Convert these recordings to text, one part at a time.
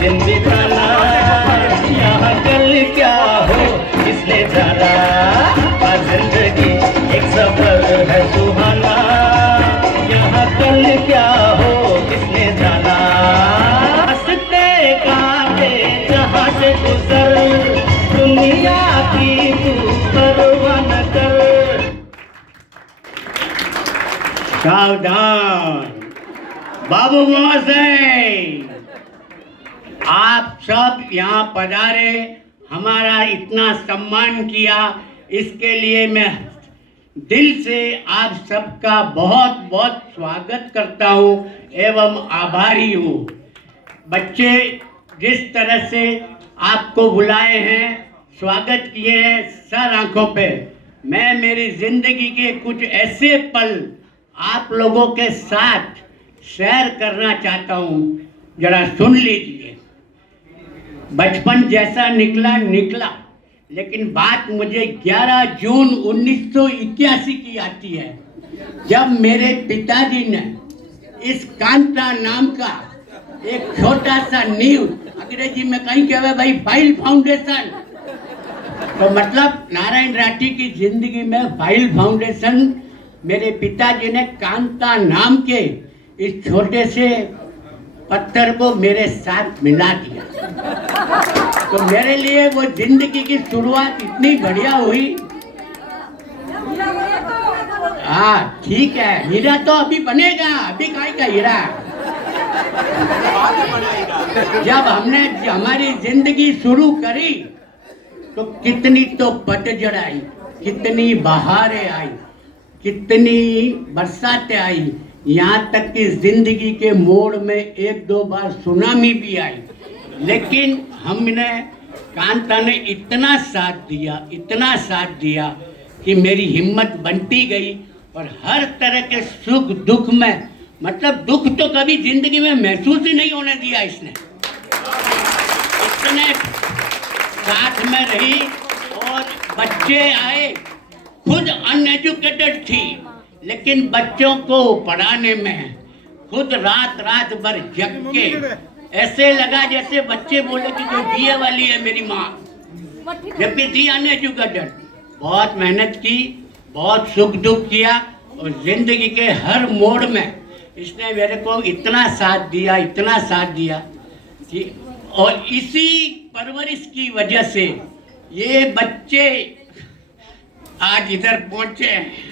जिंदगाना यहाँ कल क्या हो इसने जाना। जिंदगी एक सफर है सुहाना, यहाँ कल क्या हो किसने जाना। हंसते गाते जहाँ से गुजर, दुनिया की तू परवाह न कर। सावधान बाबू महोदय, आप सब यहाँ पधारे, हमारा इतना सम्मान किया, इसके लिए मैं दिल से आप सबका बहुत बहुत स्वागत करता हूँ एवं आभारी हूँ। बच्चे जिस तरह से आपको बुलाए हैं, स्वागत किए हैं सर आंखों पे, मैं मेरी जिंदगी के कुछ ऐसे पल आप लोगों के साथ शेयर करना चाहता हूँ, जरा सुन लीजिए। बचपन जैसा निकला निकला, लेकिन बात मुझे 11 जून 1981 की आती है, जब मेरे पिताजी ने इस कांता नाम का एक छोटा सा नींव, अंग्रेजी में कहीं कहवे भाई फाइल फाउंडेशन, तो मतलब नारायण राठी की जिंदगी में फाइल फाउंडेशन मेरे पिताजी ने कांता नाम के इस छोटे से पत्थर को मेरे साथ मिला दिया। तो मेरे लिए वो जिंदगी की शुरुआत इतनी बढ़िया हुई। हाँ ठीक है, हीरा तो अभी बनेगा, अभी काहे का हीरा। जब हमने हमारी जिंदगी शुरू करी तो कितनी तो पतझड़ आई, कितनी बहारें आई, कितनी बरसातें आई, यहाँ तक कि जिंदगी के मोड़ में एक दो बार सुनामी भी आई। लेकिन हमने, कांता ने इतना साथ दिया, इतना साथ दिया कि मेरी हिम्मत बनती गई और हर तरह के सुख दुख में, मतलब दुख तो कभी जिंदगी में महसूस ही नहीं होने दिया इसने। इतने साथ में रही और बच्चे आए, खुद अनएजुकेटेड थी, लेकिन बच्चों को पढ़ाने में खुद रात रात भर जग के, ऐसे लगा जैसे बच्चे बोले कि जो बीए वाली है मेरी माँ, जबकि थी अनएजुकेटेड। बहुत मेहनत की, बहुत सुख दुख किया और जिंदगी के हर मोड़ में इसने मेरे को इतना साथ दिया, इतना साथ दिया कि, और इसी परवरिश की वजह से ये बच्चे आज इधर पहुंचे हैं।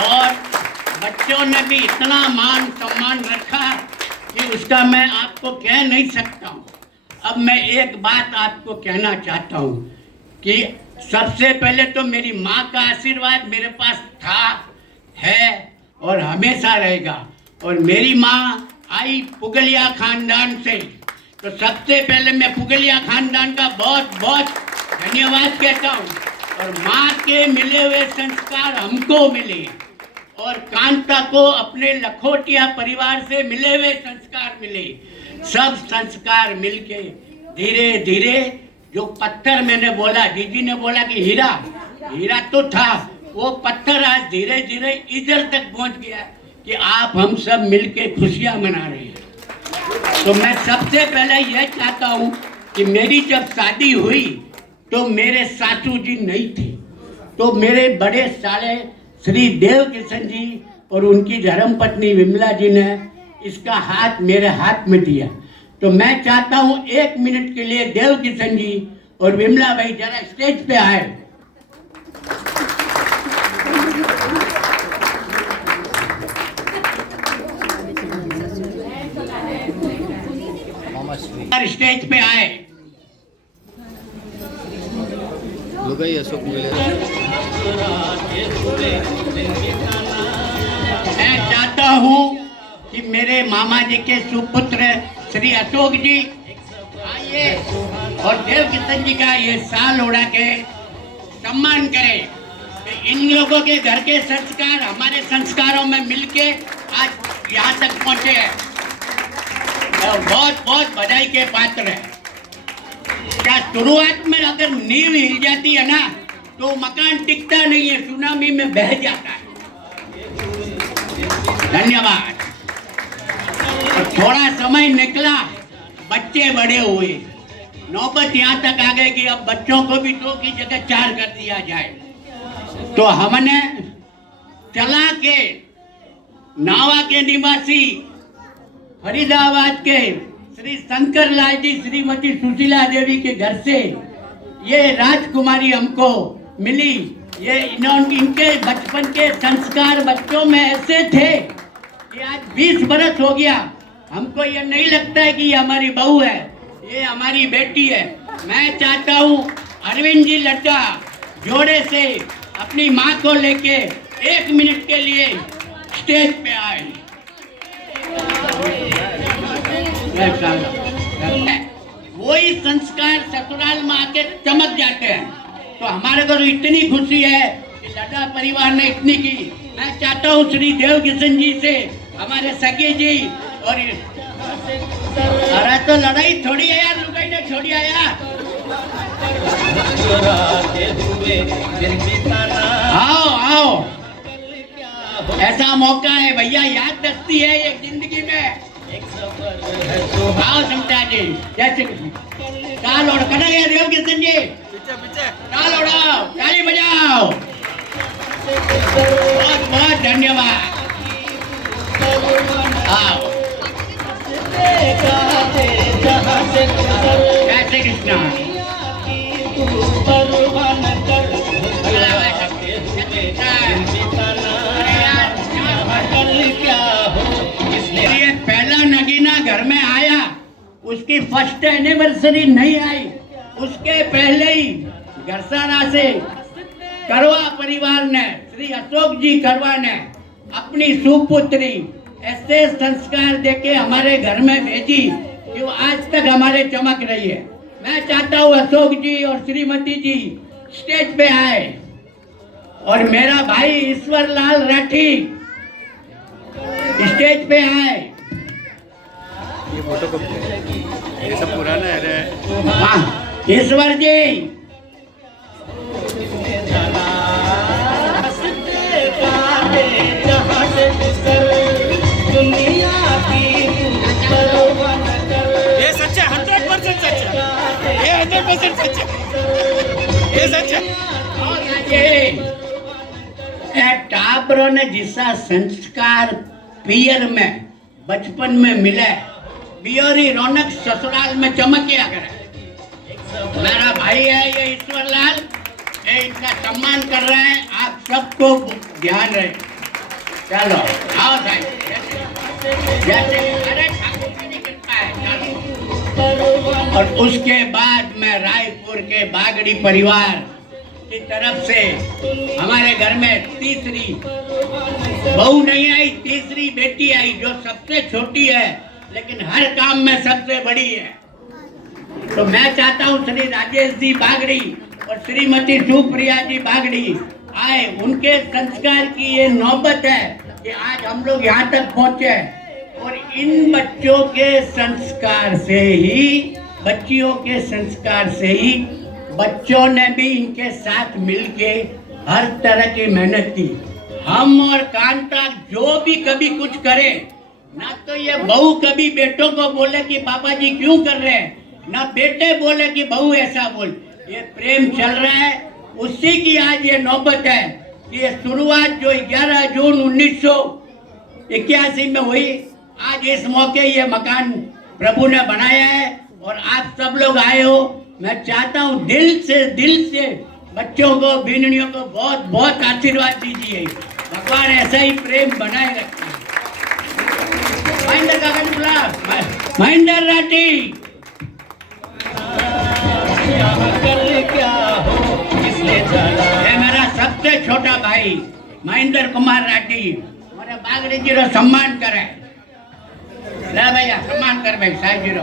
और बच्चों ने भी इतना मान सम्मान रखा कि उसका मैं आपको कह नहीं सकता हूँ। अब मैं एक बात आपको कहना चाहता हूँ कि सबसे पहले तो मेरी माँ का आशीर्वाद मेरे पास था, है और हमेशा रहेगा। और मेरी माँ आई पुगलिया खानदान से, तो सबसे पहले मैं पुगलिया खानदान का बहुत बहुत धन्यवाद कहता हूँ। और माँ के मिले हुए संस्कार हमको मिले, और कांता को अपने लखोटिया परिवार से मिले हुए संस्कार मिले। सब संस्कार मिलके धीरे धीरे, जो पत्थर मैंने बोला, दीदी ने बोला कि हीरा, हीरा तो था, वो पत्थर आज धीरे धीरे इधर तक पहुंच गया कि आप हम सब मिलके खुशियां मना रहे हैं। तो मैं सबसे पहले यह चाहता हूं कि मेरी जब शादी हुई तो मेरे सासू जी नहीं थे, तो मेरे बड़े साले श्री देव किशन जी और उनकी धर्मपत्नी विमला जी ने इसका हाथ मेरे हाथ में दिया। तो मैं चाहता हूं 1 मिनट के लिए देव किशन जी और विमला भाई जरा स्टेज पे आए। स्टेज पे आए। अशोक मिले। मैं चाहता हूँ कि मेरे मामा जी के सुपुत्र श्री अशोक जी आइए और देव किशन जी का ये साल उड़ा के सम्मान करें। इन लोगों के घर के संस्कार हमारे संस्कारों में मिलके आज यहाँ तक पहुँचे हैं, और बहुत बहुत बधाई के पात्र है। क्या शुरुआत में अगर नींव हिल जाती है ना तो मकान टिकता नहीं है, सुनामी में बह जाता है। धन्यवाद। और थोड़ा समय निकला, बच्चे बड़े हुए, नौबत यहाँ तक आ गई कि अब बच्चों को भी 2 की जगह 4 कर दिया जाए। तो हमने चला के नावा के निवासी फरीदाबाद के श्री शंकर लाल जी श्रीमती सुशीला देवी के घर से ये राजकुमारी हमको मिली। ये इनके बचपन के संस्कार बच्चों में ऐसे थे कि आज 20 बरस हो गया, हमको ये नहीं लगता है कि ये हमारी बहू है, ये हमारी बेटी है। मैं चाहता हूँ अरविंद जी लड्डा जोड़े से अपनी माँ को लेके 1 मिनट के लिए स्टेज पे आए। वही संस्कार ससुराल में आके चमक जाते हैं। तो हमारे को तो इतनी खुशी है कि लड्डा परिवार ने इतनी की। मैं चाहता हूँ श्री देव किशन जी से हमारे सखी जी और अरे तो लड़ाई थोड़ी है यार, लुगाई ने छोड़ी है यार। आओ आओ, ऐसा मौका है भैया, याद दस्ती है एक जिंदगी में। आओ समता जी, जैसे ताल और कना गया देव किशन जी, ताल उड़ाओ, ताली बजाओ। बहुत बहुत धन्यवाद। आओ, जय श्री कृष्ण। ये पहला नगीना घर में आया, उसकी फर्स्ट एनिवर्सरी नहीं आई, उसके पहले ही घरसाना से करवा परिवार ने, श्री अशोक जी करवा ने अपनी सुपुत्री ऐसे संस्कार देके हमारे घर में भेजी कि वो आज तक हमारे चमक रही है। मैं चाहता हूँ अशोक जी और श्रीमती जी स्टेज पे आए और मेरा भाई ईश्वर लाल राठी स्टेज पे आए। ये फोटो कब ये सब पुराना है। हाँ, ईश्वर जी ये सच्चा 100% सच्चा, ये 100% सच्चा, ये सच्चा। टाबरों ने जिसा संस्कार पियर में बचपन में मिला, बियोरी रौनक ससुराल में चमकिया करे। मेरा भाई है ये ईश्वर लाल, ये इनका सम्मान कर रहे हैं, आप सबको ध्यान रहे। चलो आओ भाई, जैसे अरे ठाकुर जी की कृपा है, चलो। और उसके बाद मैं रायपुर के बागड़ी परिवार की तरफ से हमारे घर में तीसरी बहू नहीं आई, तीसरी बेटी आई जो सबसे छोटी है लेकिन हर काम में सबसे बड़ी है। तो मैं चाहता हूँ श्री राजेश जी बागड़ी और श्रीमती सुप्रिया जी बागड़ी आए, उनके संस्कार की ये नौबत है कि आज हम लोग यहाँ तक पहुँचे। और इन बच्चों के संस्कार से ही, बच्चियों के संस्कार से ही बच्चों ने भी इनके साथ मिलके हर तरह की मेहनत की। हम और कांता जो भी कभी कुछ करे ना, तो ये बहू कभी बेटों को बोले कि पापा जी क्यों कर रहे हैं, ना बेटे बोले कि बहू ऐसा बोल। ये प्रेम चल रहा है, उसी की आज ये नौबत है कि ये शुरुआत जो 11 जून 1981 में हुई, आज इस मौके ये मकान प्रभु ने बनाया है और आप सब लोग आए हो। मैं चाहता हूँ दिल से बच्चों को, बीनड़ियों को बहुत बहुत आशीर्वाद दीजिए। भगवान ऐसा ही प्रेम बनाए रखे। महेंद्र का गणपला, महेंद्र राठी। ये मेरा सबसे छोटा भाई महेंद्र कुमार राठी, मेरे बागड़ी जी रो सम्मान करे। ले भैया सम्मान कर भाई साहब जी रो।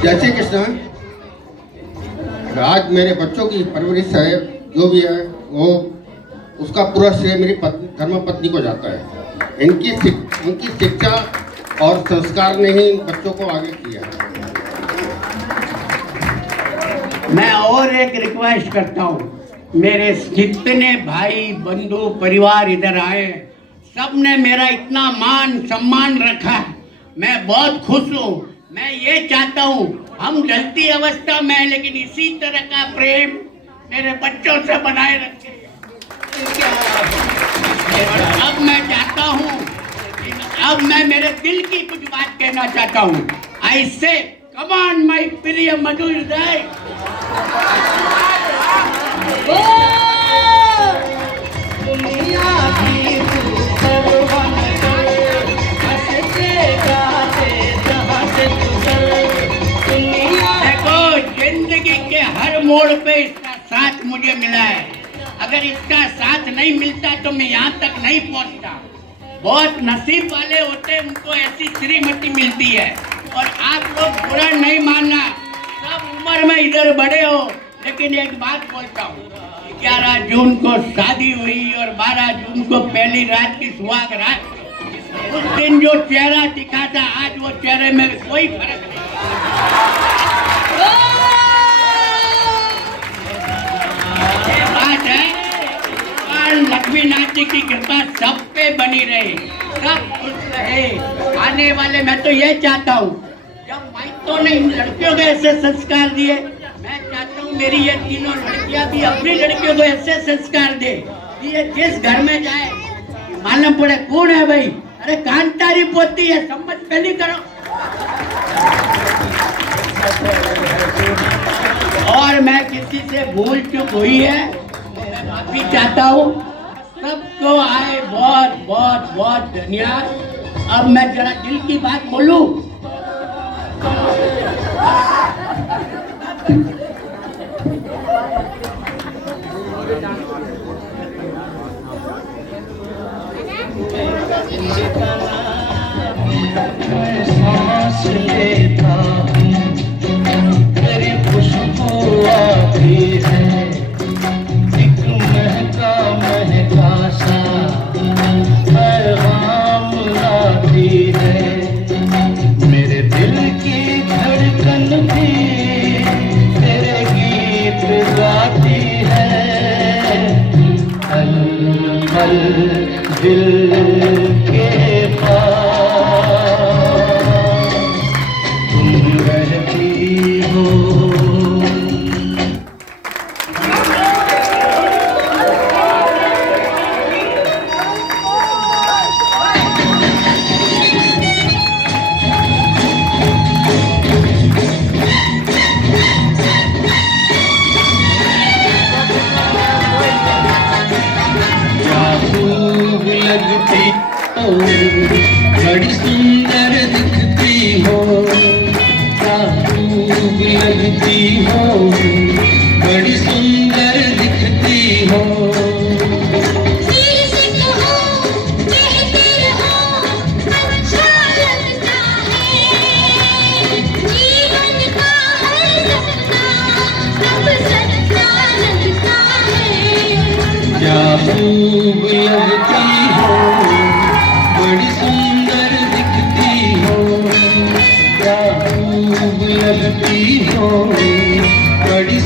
जय श्री कृष्ण। आज मेरे बच्चों की परवरिश है जो भी है वो उसका पूरा श्रेय मेरी धर्मपत्नी को जाता है। इनकी शिक्षा और संस्कार ने ही बच्चों को आगे किया। मैं और एक रिक्वेस्ट करता हूँ, मेरे जितने भाई बंधु परिवार इधर आए, सब ने मेरा इतना मान सम्मान रखा है, मैं बहुत खुश हूँ। मैं ये चाहता हूँ हम ढलती अवस्था में लेकिन इसी तरह का प्रेम मेरे बच्चों से बनाए रखें। और अब मैं चाहता हूँ, अब मैं मेरे दिल की कुछ बात कहना चाहता हूँ। आई से कम ऑन माय प्रिय मधुर हृदय, दुनिया की तू सर्वन कर, हंसते गाते जहाँ से गुजर, दुनिया। देखो, जिंदगी के हर मोड़ पे इसका साथ मुझे मिला है। अगर इसका साथ नहीं मिलता तो मैं यहाँ तक नहीं पहुँचता। बहुत नसीब वाले होते हैं, उनको ऐसी श्रीमती मिलती है। और आप लोग बुरा नहीं मानना, सब उम्र में इधर बड़े हो, लेकिन एक बात बोलता हूँ, 11 जून को शादी हुई और 12 जून को पहली रात की सुहाग रात। उस दिन जो चेहरा दिखा था, आज वो चेहरे में कोई फर्क नहीं। ये बात है, लक्ष्मीनाथ जी की कृपा सब पे बनी रहे, सब खुश रहे। आने वाले मैं तो ये चाहता हूँ, जब माइतों ने इन लड़कियों को ऐसे संस्कार दिए, मैं चाहता हूँ मेरी ये तीनों लड़कियां भी अपनी लड़कियों को ऐसे संस्कार दे। ये जिस घर में जाए मालूम पड़े कौन है भाई, अरे कांतारी पोती है, समझ पहली करो। और मैं किसी से भूल चूक हुई है, मैं माफी चाहता हूँ। सबको आए बहुत बहुत बहुत धन्यवाद। अब मैं जरा दिल की बात बोलूं। सांस लेता हूँ, तेरी खुशबू आती है, एक महका महका सा पैगाम लाती है। मेरे दिल की धड़कन भी तेरे गीत गाती है, पल पल दिल के पास तुम रहती हो। लगती हो, बड़ी सुंदर दिखती हो, क्या खूब लगती हो, बड़ी सुंदर दिखती हो। क्या खूब लगती हो, बड़ी सुंदर दिखती हो, क्या खूब लगती हो, बड़ी